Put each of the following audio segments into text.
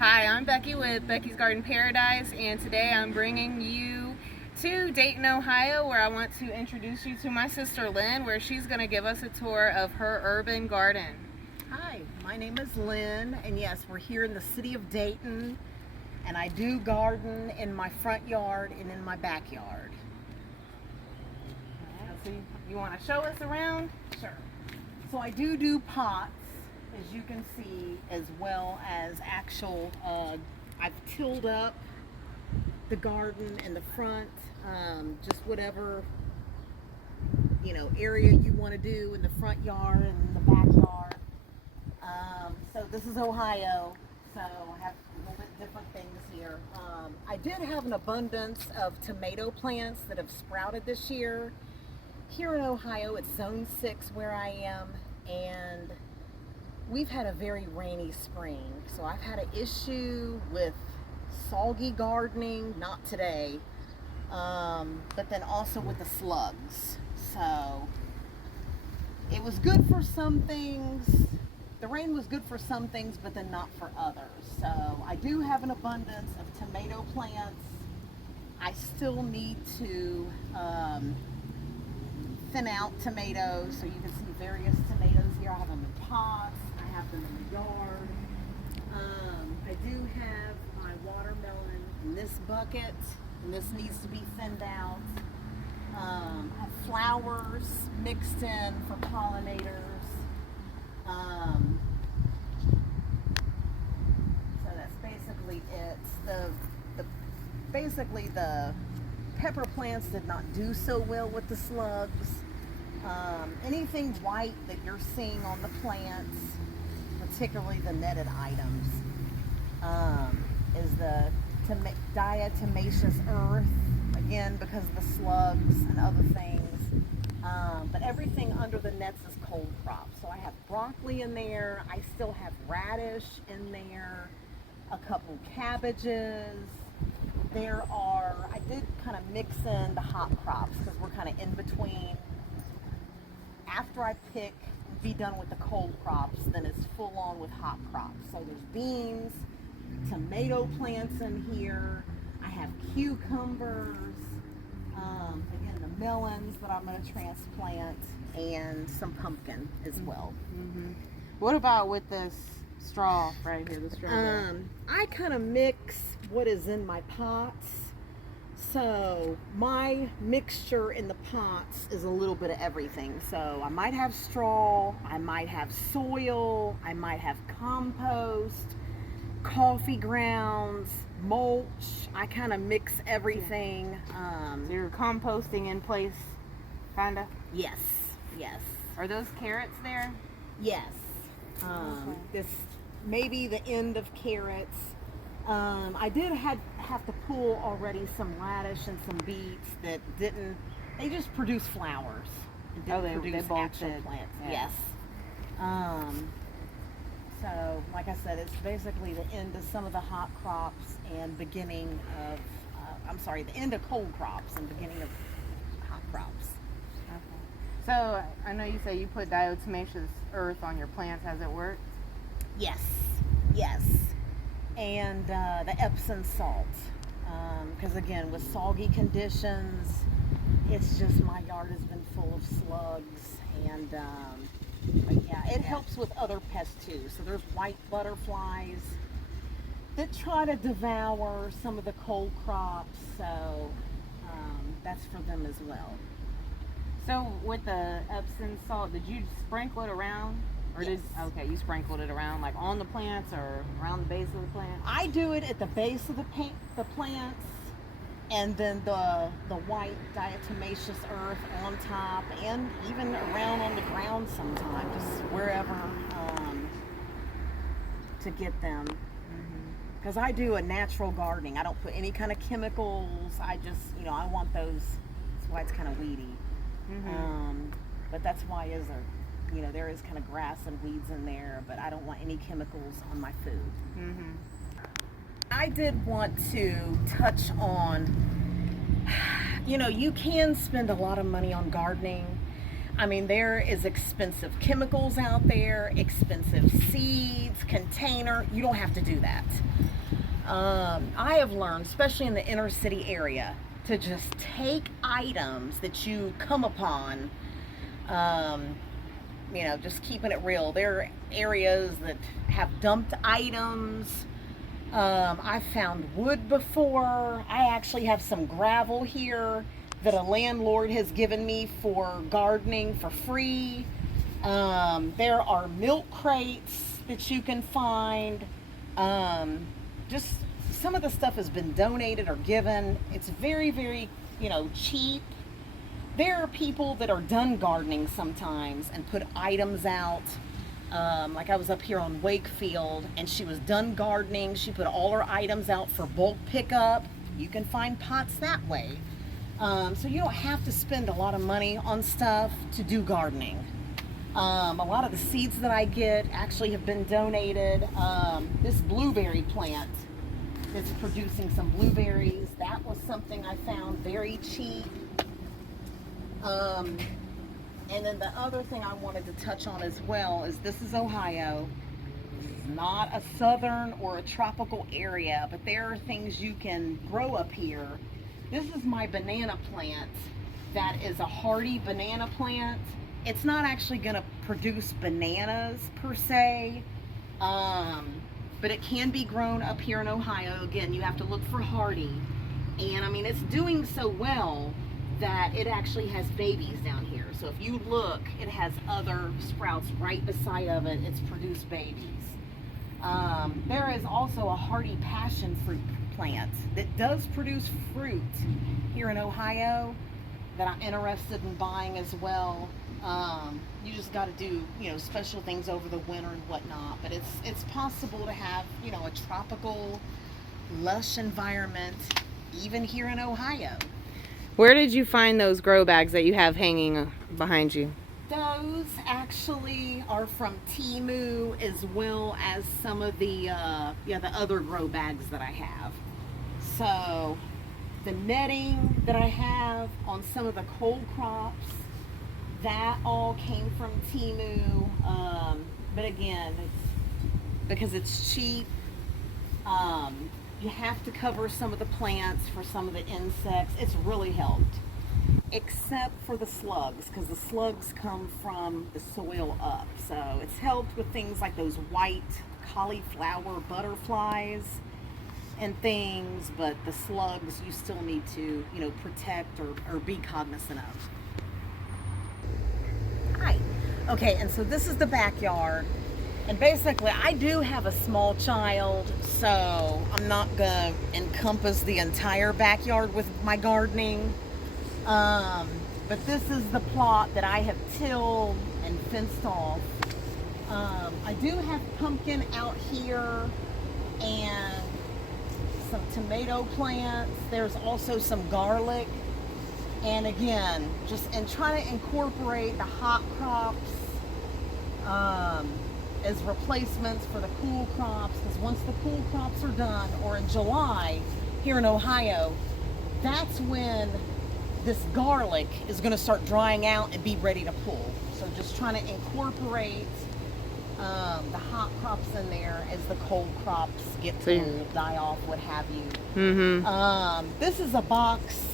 Hi, I'm Becky with Becky's Garden Paradise, and today I'm bringing you to Dayton, Ohio, where I want to introduce you to my sister Lynn, where she's going to give us a tour of her urban garden. Hi, my name is Lynn, and yes, we're here in the city of Dayton, and I do garden in my front yard and in my backyard. So you want to show us around? Sure. So I do pots, as you can see, as well as actual, I've tilled up the garden in the front, just whatever, area you want to do in the front yard and in the backyard. So this is Ohio, so I have a little bit different things here. I did have an abundance of tomato plants that have sprouted this year. Here in Ohio, it's zone 6 where I am, and we've had a very rainy spring. So I've had an issue with soggy gardening, not today, but then also with the slugs. So it was good for some things. The rain was good for some things, but then not for others. So I do have an abundance of tomato plants. I still need to thin out tomatoes, so you can see various tomatoes here. I have them in pots, I have them in the yard. I do have my watermelon in this bucket, and this needs to be thinned out. I have flowers mixed in for pollinators. So that's basically it. Basically the pepper plants did not do so well with the slugs. Anything white that you're seeing on the plants, particularly the netted items, is the diatomaceous earth, again because of the slugs and other things. But everything under the nets is cold crop. So I have broccoli in there, I still have radish in there, a couple cabbages. I did kind of mix in the hot crops because we're kind of in between. After I pick and be done with the cold crops, then it's full on with hot crops. So there's beans, tomato plants in here. I have cucumbers, again, the melons that I'm going to transplant, and some pumpkin as well. Mm-hmm. What about with this straw right here, the straw? I kind of mix what is in my pots. So my mixture in the pots is a little bit of everything. So I might have straw, I might have soil, I might have compost, coffee grounds, mulch. I kind of mix everything. So you're composting in place, kinda? Yes. Are those carrots there? Yes. This may be the end of carrots. I did have to pull already some radish and some beets that they just produce flowers. Didn't produce actual plants. Yeah. Yes. So, like I said, it's basically the end of some of the hot crops and beginning of, the end of cold crops and beginning of hot crops. Okay. So I know you say you put diatomaceous earth on your plants. Has it worked? Yes. And the Epsom salt, because again, with soggy conditions, it's just my yard has been full of slugs, and but yeah, it helps with other pests too. So there's white butterflies that try to devour some of the cold crops, so that's for them as well. So with the Epsom salt, did you sprinkle it around? Or Yes. You sprinkled it around, like on the plants or around the base of the plant? I do it at the base of the plants, and then the white diatomaceous earth on top, and even around on the ground sometimes, just wherever, to get them. Because I do a natural gardening. I don't put any kind of chemicals. I just, I want those. That's why it's kind of weedy. But that's why there is kind of grass and weeds in there, but I don't want any chemicals on my food. I did want to touch on, you can spend a lot of money on gardening, I mean, there is expensive chemicals out there, expensive seeds, container. You don't have to do that. I have learned, especially in the inner city area, to just take items that you come upon, just keeping it real. There are areas that have dumped items. I've found wood before. I actually have some gravel here that a landlord has given me for gardening for free. There are milk crates that you can find. Just some of the stuff has been donated or given. It's very, very, cheap. There are people that are done gardening sometimes and put items out. Like I was up here on Wakefield and she was done gardening. She put all her items out for bulk pickup. You can find pots that way. So you don't have to spend a lot of money on stuff to do gardening. A lot of the seeds that I get actually have been donated. This blueberry plant is producing some blueberries. That was something I found very cheap. And then the other thing I wanted to touch on as well is this is Ohio. This is not a southern or a tropical area, but there are things you can grow up here. This is my banana plant. That is a hardy banana plant. It's not actually going to produce bananas per se, but it can be grown up here in Ohio. Again, you have to look for hardy. And I mean, it's doing so well that it actually has babies down here. So if you look, it has other sprouts right beside of it. It's produced babies. There is also a hardy passion fruit plant that does produce fruit here in Ohio that I'm interested in buying as well. You just got to do, special things over the winter and whatnot. But it's possible to have, a tropical, lush environment even here in Ohio. Where did you find those grow bags that you have hanging behind you? Those actually are from Temu, as well as some of the other grow bags that I have. So the netting that I have on some of the cold crops, that all came from Temu. But again, it's because it's cheap. You have to cover some of the plants for some of the insects. It's really helped, except for the slugs, because the slugs come from the soil up. So it's helped with things like those white cauliflower butterflies and things, but the slugs you still need to, protect or be cognizant of. Hi. Okay, and so this is the backyard. And basically, I do have a small child, so I'm not going to encompass the entire backyard with my gardening. But this is the plot that I have tilled and fenced off. I do have pumpkin out here and some tomato plants. There's also some garlic. And again, just in trying to incorporate the hot crops as replacements for the cool crops, because once the cool crops are done, or in July here in Ohio, that's when this garlic is going to start drying out and be ready to pull. So just trying to incorporate the hot crops in there as the cold crops get pulled, die off, what have you. Mm-hmm. This is a box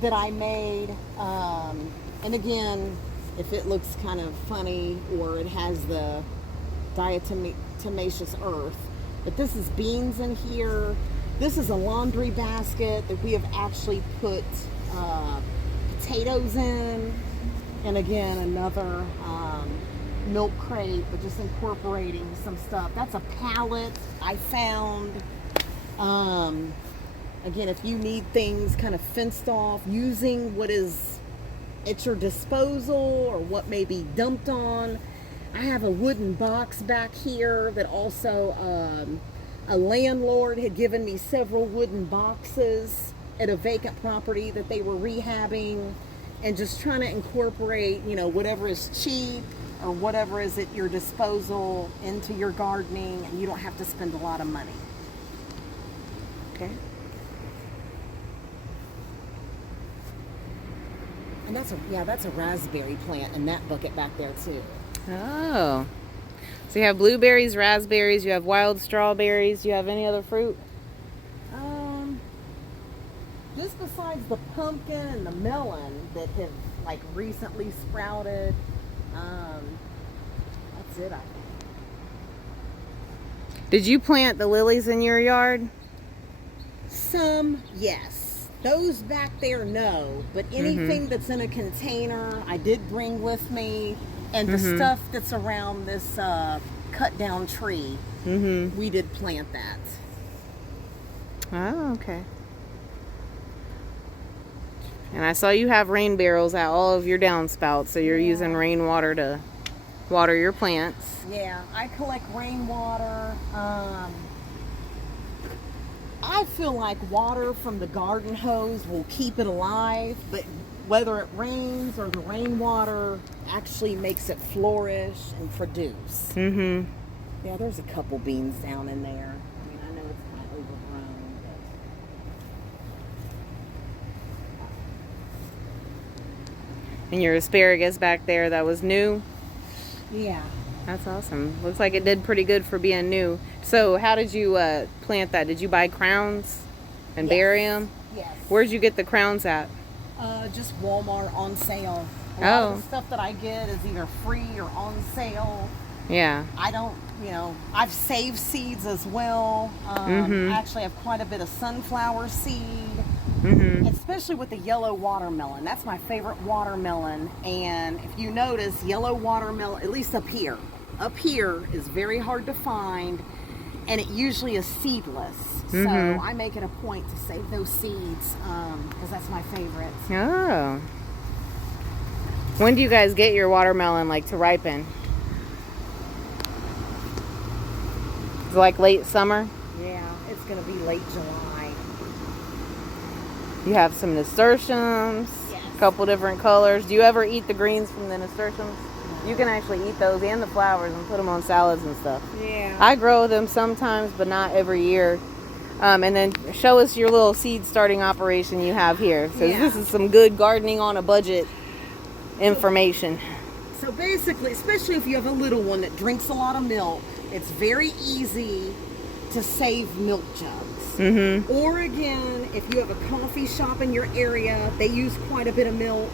that I made, and again, if it looks kind of funny or it has the diatomaceous earth, but this is beans in here. This is a laundry basket that we have actually put potatoes in, and again another milk crate, but just incorporating some stuff. That's a pallet I found. Again, if you need things kind of fenced off, using what is at your disposal or what may be dumped on. I have a wooden box back here that also a landlord had given me several wooden boxes at a vacant property that they were rehabbing, and just trying to incorporate, whatever is cheap or whatever is at your disposal into your gardening, and you don't have to spend a lot of money. Okay. And that's a raspberry plant in that bucket back there too. Oh. So you have blueberries, raspberries, you have wild strawberries. Do you have any other fruit? Just besides the pumpkin and the melon that have like recently sprouted, that's it, I think. Did you plant the lilies in your yard? Some, yes. Those back there, no. But anything that's in a container, I did bring with me. And the stuff that's around this cut down tree, we did plant that. Oh, okay. And I saw you have rain barrels at all of your downspouts, so you're using rainwater to water your plants. Yeah, I collect rainwater. I feel like water from the garden hose will keep it alive, but whether it rains or the rainwater actually makes it flourish and produce. Yeah, there's a couple beans down in there. I mean, I know it's kind of overgrown, And your asparagus back there, that was new? but yeah. That's awesome. Looks like it did pretty good for being new. So how did you plant that? Did you buy crowns and bury them? Yes. Where'd you get the crowns at? Just Walmart on sale. A lot of the stuff that I get is either free or on sale. Yeah. I don't, I've saved seeds as well. I actually have quite a bit of sunflower seed, especially with the yellow watermelon. That's my favorite watermelon. And if you notice, yellow watermelon, at least up here is very hard to find, and it usually is seedless. So I make it a point to save those seeds because that's my favorite. Oh. When do you guys get your watermelon to ripen? Is it like late summer? Yeah, it's going to be late July. You have some nasturtiums, a couple different colors. Do you ever eat the greens from the nasturtiums? You can actually eat those and the flowers and put them on salads and stuff. Yeah. I grow them sometimes, but not every year. And then show us your little seed starting operation you have here. So this is some good gardening on a budget information. So basically, especially if you have a little one that drinks a lot of milk, it's very easy to save milk jugs. Or again, if you have a coffee shop in your area, they use quite a bit of milk.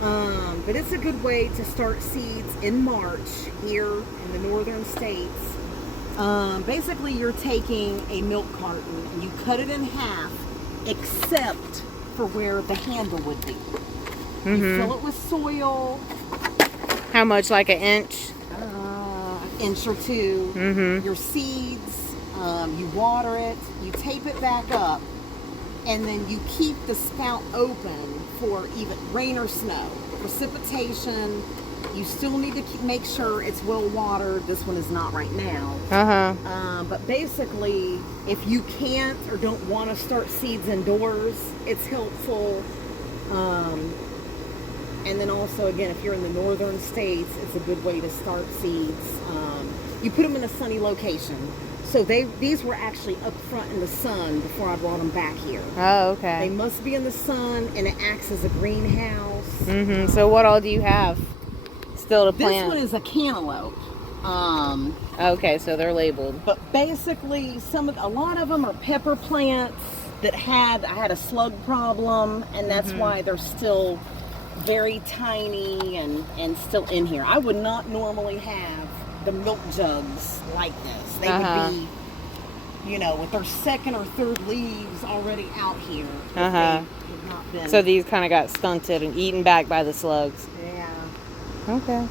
But it's a good way to start seeds in March here in the northern states. Basically, you're taking a milk carton and you cut it in half, except for where the handle would be. You fill it with soil. How much, like an inch? An inch or two. Your seeds, you water it, you tape it back up, and then you keep the spout open for even rain or snow. Precipitation, you still need to make sure it's well watered. This one is not right now. But basically, if you can't or don't want to start seeds indoors, it's helpful. And then also, again, if you're in the northern states, it's a good way to start seeds. You put them in a sunny location. So these were actually up front in the sun before I brought them back here. Oh, okay. They must be in the sun, and it acts as a greenhouse. So what all do you have still to plant? This one is a cantaloupe. Okay, so they're labeled. But basically, a lot of them are pepper plants that I had a slug problem, and that's why they're still very tiny and still in here. I would not normally have the milk jugs like this. They would be, with their second or third leaves already out here. If they had not been. So these kind of got stunted and eaten back by the slugs. Yeah. Okay.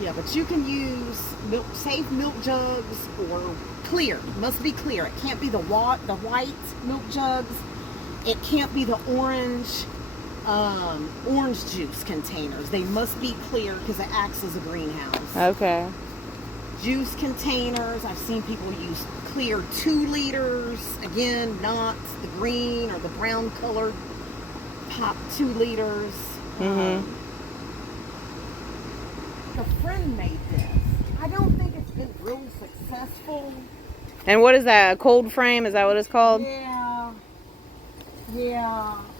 Yeah, but you can use safe milk jugs or clear. Must be clear. It can't be the white milk jugs. It can't be the orange juice containers. They must be clear because it acts as a greenhouse. Okay. Juice containers, I've seen people use clear 2 liters. Again, not the green or the brown colored pop 2 liters. A friend made this. I don't think it's been real successful. And what is that? A cold frame? Is that what it's called? Yeah.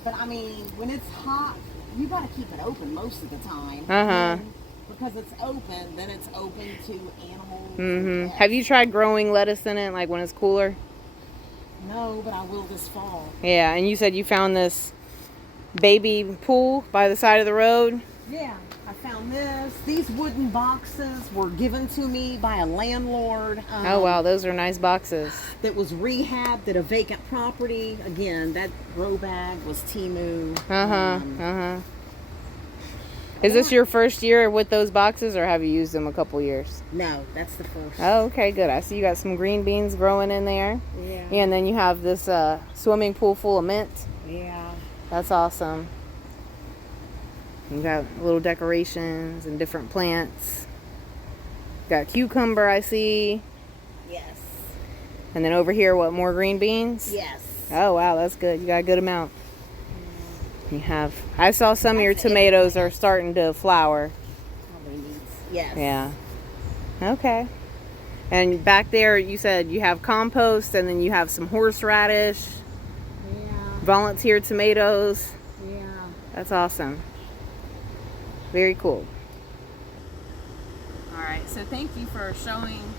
But I mean, when it's hot, you got to keep it open most of the time. And because it's open, then it's open to animals. And Have you tried growing lettuce in it, like when it's cooler? No, but I will this fall. Yeah, and you said you found this baby pool by the side of the road? Yeah, I found this. These wooden boxes were given to me by a landlord. Oh, wow, those are nice boxes. That was rehabbed at a vacant property. Again, that grow bag was Timu. Is this your first year with those boxes, or have you used them a couple years? No, that's the first. Oh, okay, good. I see you got some green beans growing in there. Yeah. And then you have this swimming pool full of mint. Yeah. That's awesome. You got little decorations and different plants. Got cucumber, I see. Yes. And then over here, what, more green beans? Yes. Oh, wow, that's good. You got a good amount. You have, I saw some of your tomatoes are starting to flower. Yes. Yeah. Okay. And back there, you said you have compost, and then you have some horseradish. Yeah. Volunteer tomatoes. Yeah. That's awesome. Very cool. All right. So thank you for showing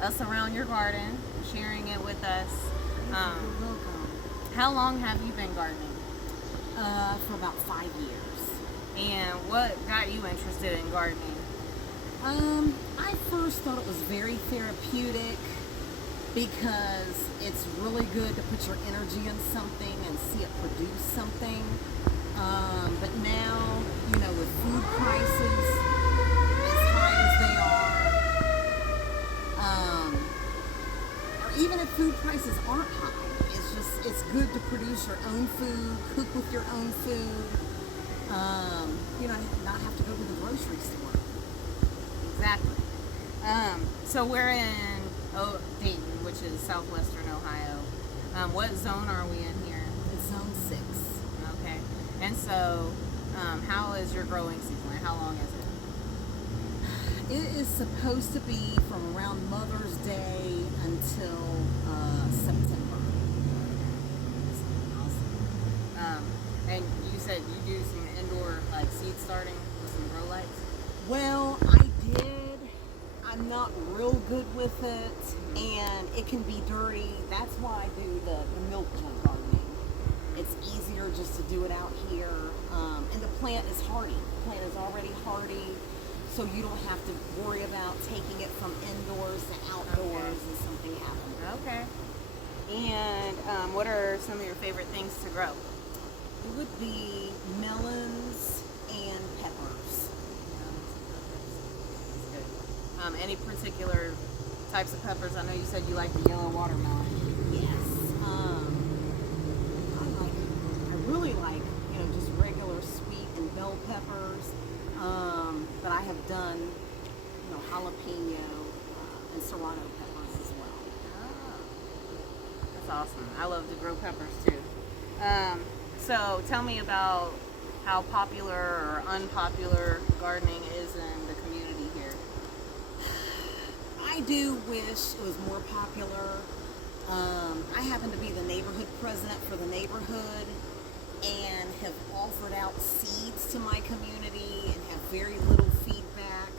us around your garden, sharing it with us. You're welcome. How long have you been gardening? For about 5 years. And what got you interested in gardening? I first thought it was very therapeutic because it's really good to put your energy in something and see it produce something. But now, you know, with food prices as high as they are, or even if food prices aren't high, it's good to produce your own food, cook with your own food, you know, not have to go to the grocery store. Exactly. So we're in Dayton, which is southwestern Ohio. What zone are we in here? It's zone 6. Okay. And so, how is your growing season? How long is it? It is supposed to be from around Mother's Day until September. And you said you do some indoor like seed starting with some grow lights? Well, I did. I'm not real good with it, and it can be dirty. That's why I do the milk jug gardening. It's easier just to do it out here, and the plant is hardy. The plant is already hardy, so you don't have to worry about taking it from indoors to outdoors and something happens. Okay. And what are some of your favorite things to grow? It would be melons and peppers. Any particular types of peppers? I know you said you like the yellow watermelon. Yes. I really like, you know, just regular sweet and bell peppers. But I have done, you know, jalapeno and serrano peppers as well. Oh, that's awesome. I love to grow peppers too. So tell me about how popular or unpopular gardening is in the community here. I do wish it was more popular. I happen to be the neighborhood president for the neighborhood and have offered out seeds to my community and have very little feedback.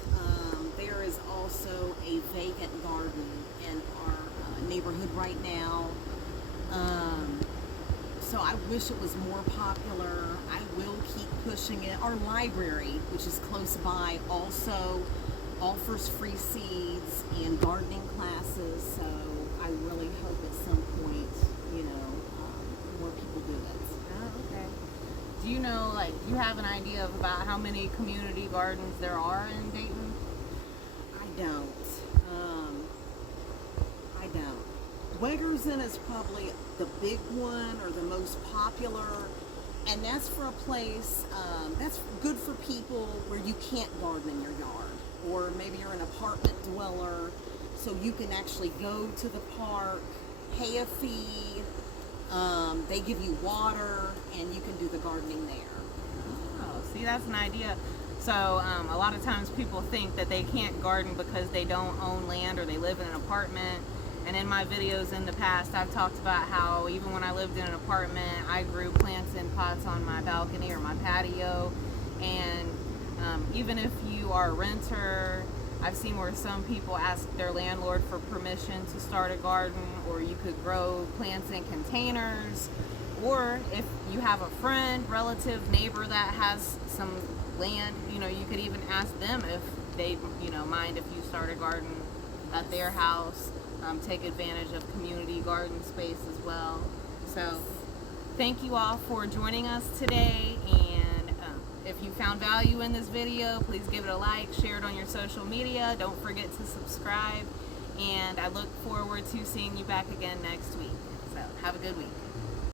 There is also a vacant garden in our neighborhood right now. So I wish it was more popular. I will keep pushing it. Our library, which is close by, also offers free seeds and gardening classes. So I really hope at some point, you know, more people do it. Oh, okay. Do you know, like, do you have an idea of about how many community gardens there are in Dayton? I don't. Wegersen is probably the big one or the most popular, and that's for a place that's good for people where you can't garden in your yard, or maybe you're an apartment dweller, so you can actually go to the park, pay a fee, they give you water, and you can do the gardening there. Oh, see, that's an idea. So a lot of times people think that they can't garden because they don't own land or they live in an apartment. And in my videos in the past, I've talked about how even when I lived in an apartment, I grew plants in pots on my balcony or my patio. And even if you are a renter, I've seen where some people ask their landlord for permission to start a garden, or you could grow plants in containers. Or if you have a friend, relative, neighbor that has some land, you could even ask them if they, mind if you start a garden at their house. Take advantage of community garden space as well. So thank you all for joining us today, and if you found value in this video, please give it a like, share it on your social media. Don't forget to subscribe, and I look forward to seeing you back again next week. So have a good week.